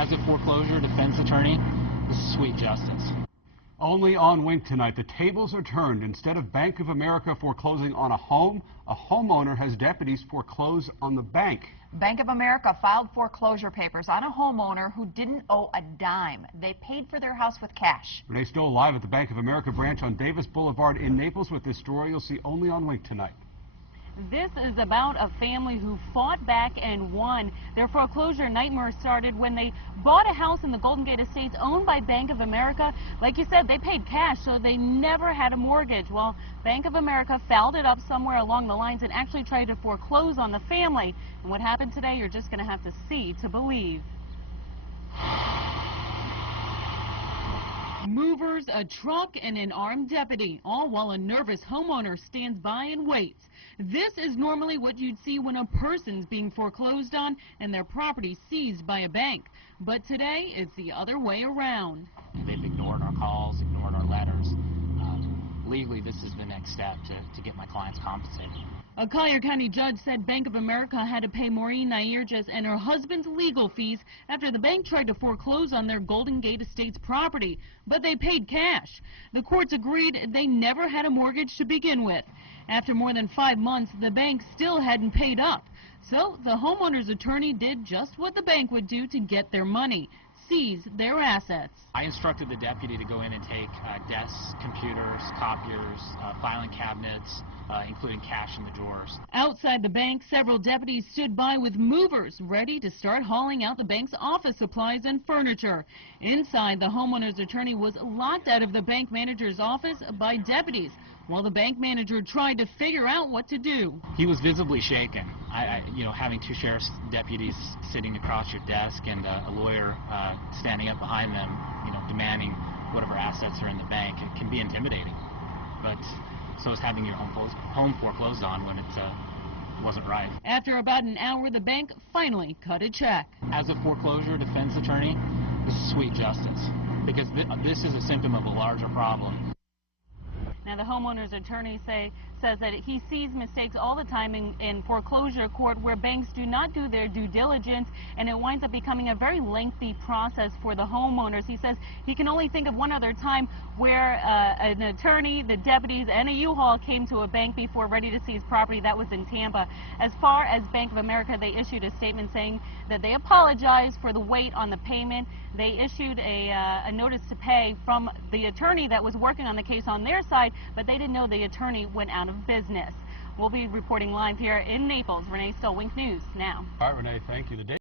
As a foreclosure defense attorney, this is sweet justice. Only on Wink tonight, the tables are turned. Instead of Bank of America foreclosing on a home, a homeowner has deputies foreclose on the bank. Bank of America filed foreclosure papers on a homeowner who didn't owe a dime. They paid for their house with cash. Renee Stoll live at the Bank of America branch on Davis Boulevard in Naples with this story you'll see only on Wink tonight. This is about a family who fought back and won. Their foreclosure nightmare started when they bought a house in the Golden Gate Estates owned by Bank of America. Like you said, they paid cash, so they never had a mortgage. Well, Bank of America fouled it up somewhere along the lines and actually tried to foreclose on the family. And what happened today, you're just going to have to see to believe. Movers, a truck, and an armed deputy, all while a nervous homeowner stands by and waits. This is normally what you'd see when a person's being foreclosed on and their property seized by a bank. But today, it's the other way around. They've ignored our calls, ignored our letters. Legally, this is the next step to get my clients compensated. A Collier County judge said Bank of America had to pay Maureen Nairges and her husband's legal fees after the bank tried to foreclose on their Golden Gate Estates property, but they paid cash. The courts agreed they never had a mortgage to begin with. After more than 5 months, the bank still hadn't paid up. So the homeowner's attorney did just what the bank would do to get their money: seize their assets. I instructed the deputy to go in and take desks, computers, copiers, filing cabinets, including cash in the drawers. Outside the bank, several deputies stood by with movers ready to start hauling out the bank's office supplies and furniture. Inside, the homeowner's attorney was locked out of the bank manager's office by deputies, while the bank manager tried to figure out what to do. He was visibly shaken. Having two sheriff's deputies sitting across your desk and a lawyer standing up behind them, demanding whatever assets are in the bank, it can be intimidating. But so is having your home foreclosed on when it wasn't right. After about an hour, the bank finally cut a check. As a foreclosure defense attorney, this is sweet justice, because this is a symptom of a larger problem. Now, the homeowner's attorney says that he sees mistakes all the time in foreclosure court where banks do not do their due diligence, and it winds up becoming a very lengthy process for the homeowners. He says he can only think of one other time where an attorney, the deputies, and a U-Haul came to a bank before ready to seize property. That was in Tampa. As far as Bank of America, they issued a statement saying that they apologized for the wait on the payment. They issued a notice to pay from the attorney that was working on the case on their side, but they didn't know the attorney went out of business. We'll be reporting live here in Naples. Renee Stoll, Wink News now. All right, Renee, thank you.